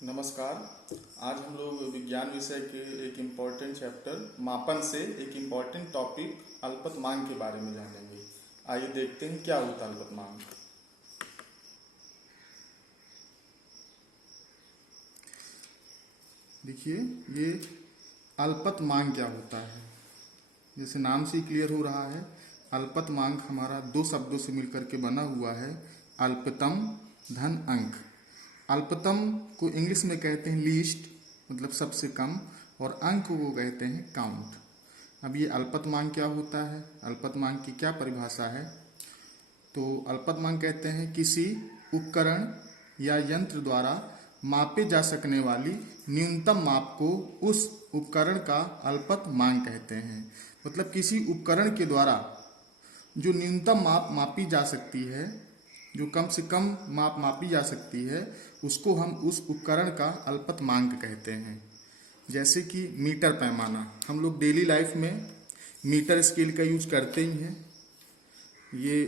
नमस्कार। आज हम लोग विज्ञान विषय के एक इम्पॉर्टेंट चैप्टर मापन से एक इम्पॉर्टेंट टॉपिक अल्पतमांक के बारे में जानेंगे। आइए देखते हैं क्या होता है अल्पतमांक। देखिए, ये अल्पतमांक क्या होता है। जैसे नाम से ही क्लियर हो रहा है, अल्पतमांक हमारा दो शब्दों से मिलकर के बना हुआ है, अल्पतम धन अंक। अल्पतम को इंग्लिश में कहते हैं लीस्ट, मतलब सबसे कम, और अंक को कहते हैं काउंट। अब ये अल्पतमांक क्या होता है, अल्पतमांक की क्या परिभाषा है। तो अल्पतमांक कहते हैं किसी उपकरण या यंत्र द्वारा मापे जा सकने वाली न्यूनतम माप को उस उपकरण का अल्पतमांक कहते हैं। मतलब किसी उपकरण के द्वारा जो न्यूनतम माप मापी जा सकती है, जो कम से कम माप मापी जा सकती है, उसको हम उस उपकरण का अल्पतमांक कहते हैं। जैसे कि मीटर पैमाना, हम लोग डेली लाइफ में मीटर स्केल का यूज करते ही हैं। ये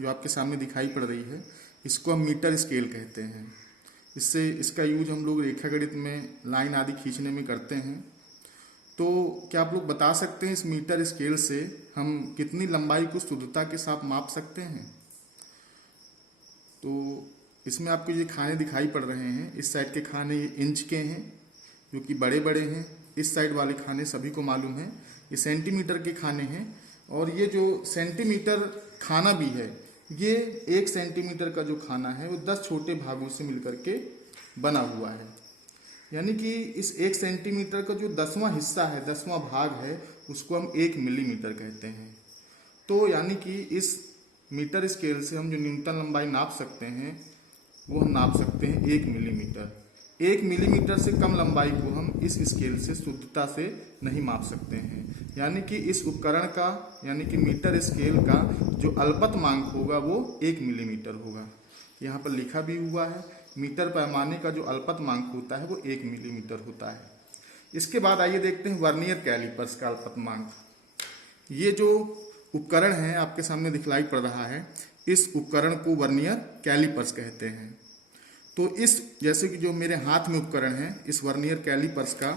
जो आपके सामने दिखाई पड़ रही है, इसको हम मीटर स्केल कहते हैं। इसका यूज हम लोग रेखागणित में लाइन आदि खींचने में करते हैं। तो क्या आप लोग बता सकते हैं इस मीटर स्केल से हम कितनी लंबाई को शुद्धता के साथ माप सकते हैं। तो इसमें आपको ये खाने दिखाई पड़ रहे हैं। इस साइड के खाने ये इंच के हैं, जो कि बड़े बड़े हैं। इस साइड वाले खाने सभी को मालूम है ये सेंटीमीटर के खाने हैं। और ये जो सेंटीमीटर खाना भी है, ये 1 सेंटीमीटर का जो खाना है वो 10 छोटे भागों से मिलकर के बना हुआ है। यानी कि इस 1 सेंटीमीटर का जो 10वां हिस्सा है, 10वां भाग है, उसको हम 1 मिलीमीटर कहते हैं। तो यानी कि इस मीटर स्केल से हम जो न्यूनतम लंबाई नाप सकते हैं, वो हम नाप सकते हैं 1 मिलीमीटर। 1 मिलीमीटर से कम लंबाई को हम इस स्केल से शुद्धता से नहीं माप सकते हैं। यानी कि इस उपकरण का, यानी कि मीटर स्केल का जो अल्पतमांक होगा वो 1 मिलीमीटर होगा। यहाँ पर लिखा भी हुआ है, मीटर पैमाने का जो अल्पतमांक होता है वो 1 मिलीमीटर होता है। इसके बाद आइए देखते हैं वर्नियर कैलिपर्स का अल्पतमांक। ये जो उपकरण है आपके सामने दिखलाई पड़ रहा है, इस उपकरण को वर्नियर कैलिपर्स कहते हैं। तो इस, जैसे कि जो मेरे हाथ में उपकरण है, इस वर्नियर कैलिपर्स का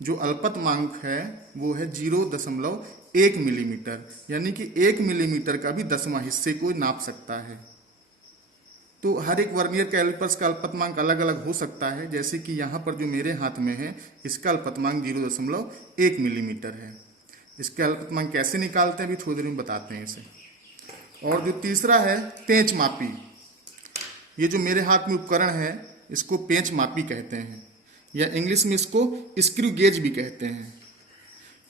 जो अल्पतमांक है वो है 0.1 मिलीमीटर। यानी कि 1 मिलीमीटर का भी 10वां हिस्से को नाप सकता है। तो हर एक वर्नियर कैलिपर्स का अल्पतमांक अलग अलग हो सकता है। जैसे कि यहाँ पर जो मेरे हाथ में है, इसका अल्पतमांक 0.1 मिलीमीटर है। इसका अल्पतमांक कैसे निकालते हैं अभी थोड़ी देर में बताते हैं इसे। और जो तीसरा है पेंच मापी, ये जो मेरे हाथ में उपकरण है इसको पेंच मापी कहते हैं, या इंग्लिश में इसको स्क्रू गेज भी कहते हैं।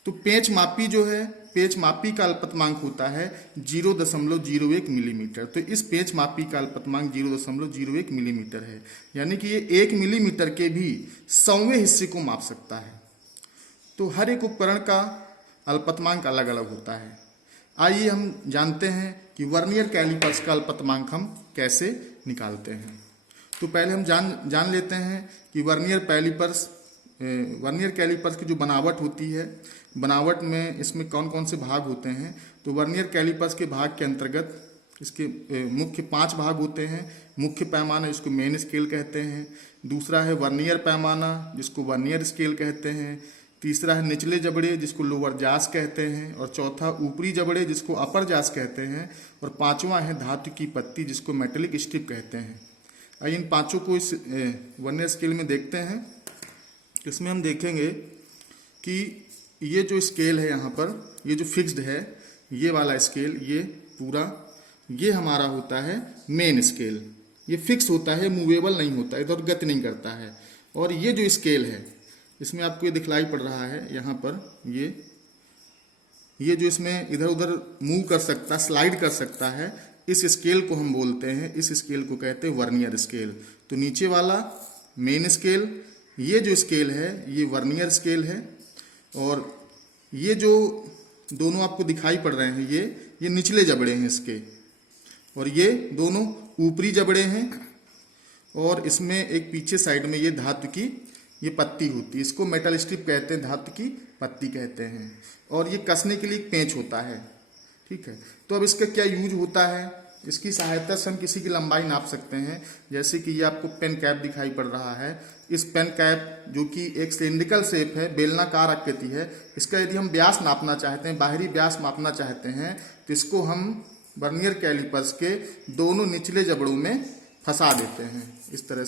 तो पेंच मापी जो है, पेंच मापी का अल्पतमांक होता है 0.01 मिलीमीटर। तो इस पेंच मापी का अल्पतमांक 0.01 मिलीमीटर है। यानी कि ये 1 मिलीमीटर के भी 100वें हिस्से को माप सकता है। तो हर एक उपकरण का अल्पतमांक अलग अलग होता है। आइए हम जानते हैं कि वर्नियर कैलिपर्स का अल्पतमांक हम कैसे निकालते हैं। तो पहले हम जान लेते हैं कि वर्नियर कैलिपर्स की जो बनावट होती है, बनावट में इसमें कौन कौन से भाग होते हैं। तो वर्नियर कैलिपर्स के भाग के अंतर्गत इसके मुख्य 5 भाग होते हैं। मुख्य पैमाना, जिसको मेन स्केल कहते हैं। दूसरा है वर्नियर पैमाना, जिसको वर्नियर स्केल कहते हैं। तीसरा है निचले जबड़े, जिसको लोअर जास कहते हैं। और चौथा ऊपरी जबड़े, जिसको अपर जास कहते हैं। और 5वां है धातु की पत्ती, जिसको मेटेलिक स्ट्रिप कहते हैं। आइए इन 5 को इस वर्नियर स्केल में देखते हैं। इसमें हम देखेंगे कि ये जो स्केल है यहाँ पर, ये जो फिक्स्ड है, ये वाला स्केल, ये पूरा, ये हमारा होता है मेन स्केल। ये फिक्स होता है, मूवेबल नहीं होता, इधर गति नहीं करता है। और ये जो स्केल है, इसमें आपको ये दिखलाई पड़ रहा है यहाँ पर, ये जो इसमें इधर उधर मूव कर सकता, स्लाइड कर सकता है, इस स्केल को हम बोलते हैं, इस स्केल को कहते हैं वर्नियर स्केल। तो नीचे वाला मेन स्केल, ये जो स्केल है ये वर्नियर स्केल है। और ये जो दोनों आपको दिखाई पड़ रहे हैं, ये निचले जबड़े हैं इसके, और ये दोनों ऊपरी जबड़े हैं। और इसमें एक पीछे साइड में ये धातु की ये पत्ती होती है, इसको मेटल स्ट्रिप कहते हैं, धातु की पत्ती कहते हैं। और ये कसने के लिए एक पेंच होता है। ठीक है, तो अब इसका क्या यूज होता है। इसकी सहायता से हम किसी की लंबाई नाप सकते हैं। जैसे कि ये आपको पेन कैप दिखाई पड़ रहा है। इस पेन कैप जो कि एक सिलिंड्रिकल शेप है, बेलनाकार आकृति है, इसका यदि हम व्यास नापना चाहते हैं, बाहरी व्यास मापना चाहते हैं, तो इसको हम वर्नियर कैलिपर्स के दोनों निचले जबड़ों में फंसा देते हैं। इस तरह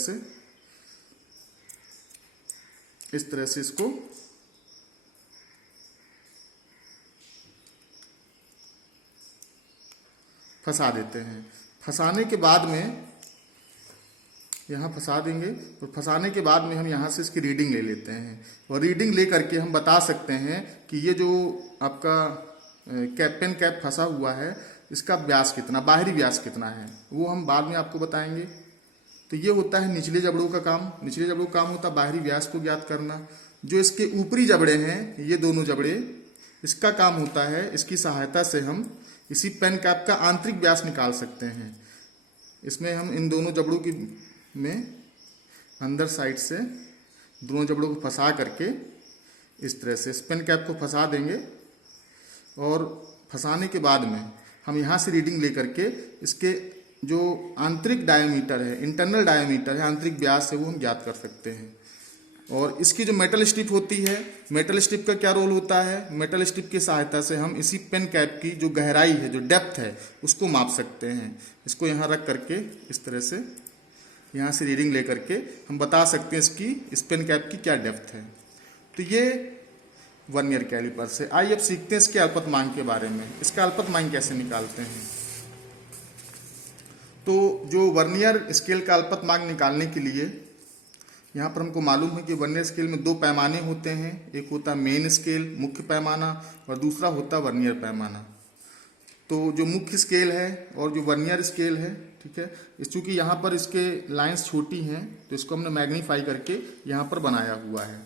से इसको फंसा देते हैं। फंसाने के बाद में यहाँ फंसा देंगे, और फंसाने के बाद में हम यहाँ से इसकी रीडिंग ले लेते हैं, और रीडिंग ले करके हम बता सकते हैं कि ये जो आपका पेन कैप फंसा हुआ है, इसका व्यास कितना, बाहरी व्यास कितना है, वो हम बाद में आपको बताएंगे। तो ये होता है निचले जबड़ों का काम। निचले जबड़ों का काम होता है बाहरी व्यास को ज्ञात करना। जो इसके ऊपरी जबड़े हैं, ये दोनों जबड़े, इसका काम होता है, इसकी सहायता से हम इसी पेन कैप का आंतरिक व्यास निकाल सकते हैं। इसमें हम इन दोनों जबड़ों की में अंदर साइड से दोनों जबड़ों को फंसा करके इस तरह से इस पेन कैप को फंसा देंगे, और फंसाने के बाद में हम यहाँ से रीडिंग ले करके इसके जो आंतरिक डायमीटर है, इंटरनल डायमीटर है, आंतरिक व्यास है, वो हम ज्ञात कर सकते हैं। और इसकी जो मेटल स्ट्रिप होती है, मेटल स्ट्रिप का क्या रोल होता है, मेटल स्ट्रिप की सहायता से हम इसी पेन कैप की जो गहराई है, जो डेप्थ है, उसको माप सकते हैं। इसको यहाँ रख करके इस तरह से यहाँ से रीडिंग ले करके हम बता सकते हैं इस पेन कैप की क्या डेप्थ है। तो ये वर्नियर कैलिपर से। आइए अब सीखते हैं इसके अल्पतमांक के बारे में। इसका अल्पतमांक कैसे निकालते हैं। तो जो वर्नियर स्केल का अल्पतमांक निकालने के लिए यहाँ पर हमको मालूम है कि वर्नियर स्केल में दो पैमाने होते हैं। एक होता है मेन स्केल, मुख्य पैमाना, और दूसरा होता है वर्नियर पैमाना। तो जो मुख्य स्केल है और जो वर्नियर स्केल है, ठीक है, चूंकि यहाँ पर इसके लाइंस छोटी हैं, तो इसको हमने मैग्नीफाई करके यहाँ पर बनाया हुआ है।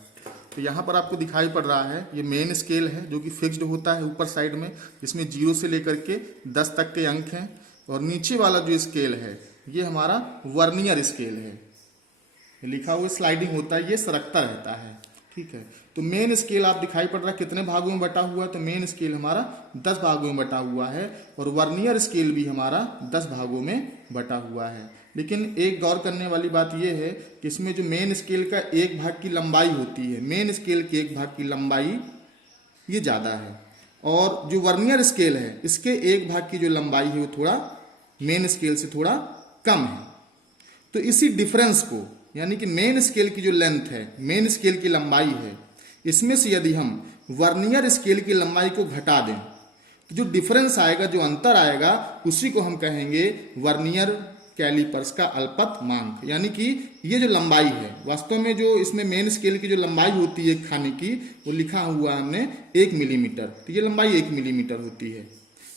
तो यहाँ पर आपको दिखाई पड़ रहा है, ये मेन स्केल है जो कि फिक्स्ड होता है ऊपर साइड में, जिसमें 0 से लेकर के 10 तक के अंक हैं। और नीचे वाला जो स्केल है, ये हमारा वर्नियर स्केल है। लिखा हुआ स्लाइडिंग होता है, ये सरकता रहता है, ठीक है। तो मेन स्केल आप दिखाई पड़ रहा है कितने भागों में बटा हुआ है, तो मेन स्केल हमारा 10 भागों में बटा हुआ है, और वर्नियर स्केल भी हमारा 10 भागों में बटा हुआ है। लेकिन एक गौर करने वाली बात यह है कि इसमें जो मेन स्केल का एक भाग की लंबाई होती है, मेन स्केल के एक भाग की लंबाई ये ज्यादा है, और जो वर्नियर स्केल है इसके एक भाग की जो लंबाई है वो थोड़ा मेन स्केल से थोड़ा कम है। तो इसी डिफरेंस को, यानी कि मेन स्केल की जो लेंथ है, मेन स्केल की लंबाई है, इसमें से यदि हम वर्नियर स्केल की लंबाई को घटा दें, तो जो डिफरेंस आएगा, जो अंतर आएगा, उसी को हम कहेंगे वर्नियर कैलिपर्स का अल्पतमांक। यानी कि ये जो लंबाई है, वास्तव में जो इसमें मेन स्केल की जो लंबाई होती है खाने की, वो लिखा हुआ हमने 1 मिलीमीटर, तो ये लंबाई 1 मिलीमीटर होती है,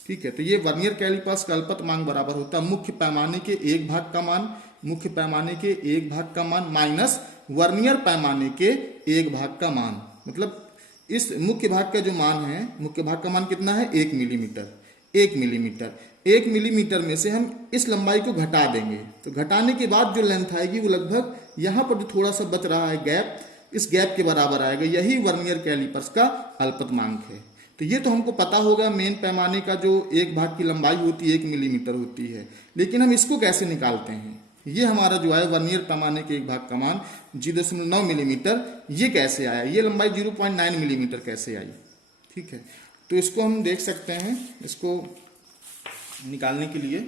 ठीक है। तो ये वर्नियर कैलिपर्स का अल्पतमांक बराबर होता है मुख्य पैमाने के एक भाग का मान, मुख्य पैमाने के एक भाग का मान माइनस वर्नियर पैमाने के एक भाग का मान। मतलब इस मुख्य भाग का जो मान है, मुख्य भाग का मान कितना है, 1 मिलीमीटर। 1 मिलीमीटर, 1 मिलीमीटर में से हम इस लंबाई को घटा देंगे, तो घटाने के बाद जो लेंथ आएगी वो लगभग यहाँ पर जो थोड़ा सा बच रहा है गैप, इस गैप के बराबर आएगा। यही वर्नियर कैलिपर्स का अल्पतमांक है। तो ये तो हमको पता होगा, मेन पैमाने का जो एक भाग की लंबाई होती है 1 मिलीमीटर होती है। लेकिन हम इसको कैसे निकालते हैं, ये हमारा जो है वर्नियर पैमाने के एक भाग का मान 0.9 मिलीमीटर, ये कैसे आया, ये लंबाई 0.9 मिलीमीटर कैसे आई, ठीक है। तो इसको हम देख सकते हैं, इसको निकालने के लिए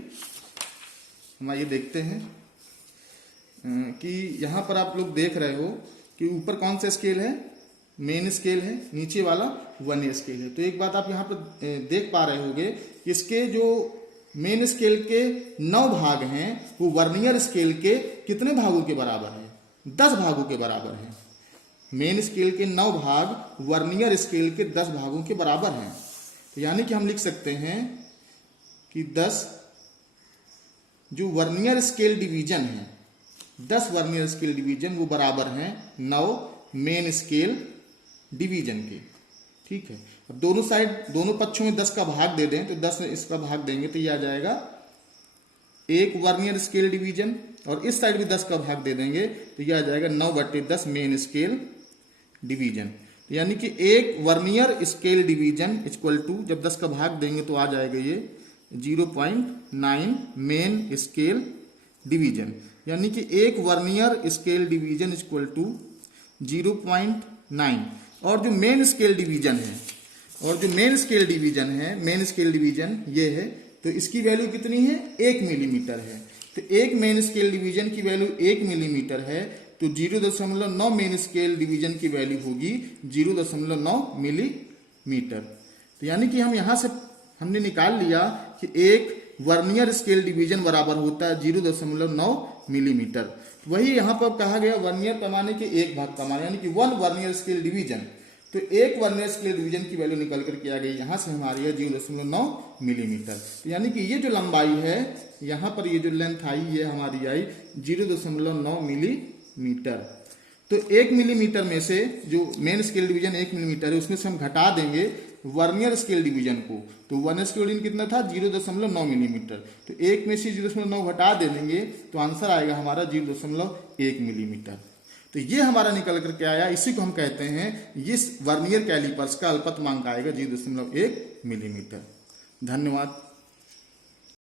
हम ये देखते हैं कि यहाँ पर आप लोग देख रहे हो कि ऊपर कौन सा स्केल है, मेन स्केल है, नीचे वाला वर्नियर स्केल है। तो एक बात आप यहाँ पर देख पा रहे होंगे, इसके जो मेन स्केल के 9 भाग हैं वो वर्नियर स्केल के कितने भागों के बराबर है, 10 भागों के बराबर है। मेन स्केल के 9 भाग वर्नियर स्केल के 10 भागों के बराबर हैं। तो यानी कि हम लिख सकते हैं कि 10 जो वर्नियर स्केल डिवीजन है, 10 वर्नियर स्केल डिवीजन वो बराबर हैं 9 मेन स्केल डिवीजन के, ठीक है। अब दोनों साइड, दोनों पक्षों में 10 का भाग दे दें, तो 10 इसका भाग देंगे तो ये आ जाएगा 1 वर्नियर स्केल डिवीजन, और इस साइड भी 10 का भाग दे देंगे तो ये आ जाएगा 9/10 मेन स्केल डिवीजन। यानी कि 1 vernier scale division equal to, जब 10 का भाग देंगे तो आ जाएगा ये 0.9 मेन स्केल डिवीजन, यानी कि एक vernier scale division equal to 0.9। और जो मेन स्केल डिवीजन है, मेन स्केल डिवीजन ये है, तो इसकी वैल्यू कितनी है? 1 मिलीमीटर है। तो एक मेन स्केल डिवीजन की वैल्यू 1 मिलीमीटर है, तो 0.9 मेन स्केल डिवीजन की वैल्यू होगी 0.9 मिलीमीटर। तो यानी कि हम यहां से हमने निकाल लिया कि एक वर्नियर स्केल डिवीजन बराबर होता है 0.9 मिलीमीटर। वही यहां पर कहा गया वर्नियर पैमाने के एक भाग पैमाने, यानी कि 1 वर्नियर स्केल डिवीजन। तो एक वर्नियर स्केल डिवीजन की वैल्यू निकल करके आ गई, यहां से हमारी है 0.9 मिलीमीटर। तो यानी कि ये जो लंबाई है, यहां पर ये जो लेंथ आई, ये हमारी आई 0.9 मिलीमीटर। तो 1 मिलीमीटर में से जो मेन स्केल डिवीजन 1 मिलीमीटर है, उसमें से हम घटा देंगे वर्नियर स्केल डिवीजन को। तो वर्नियर स्केल डिवीजन कितना था? 0.9 मिलीमीटर। तो 1 में से 0.9 घटा देंगे तो आंसर आएगा हमारा 0.1 मिलीमीटर। तो ये हमारा निकल करके आया, इसी को हम कहते हैं, इस वर्नियर कैलिपर्स का अल्पतमांक आएगा 0.1 मिलीमीटर। धन्यवाद।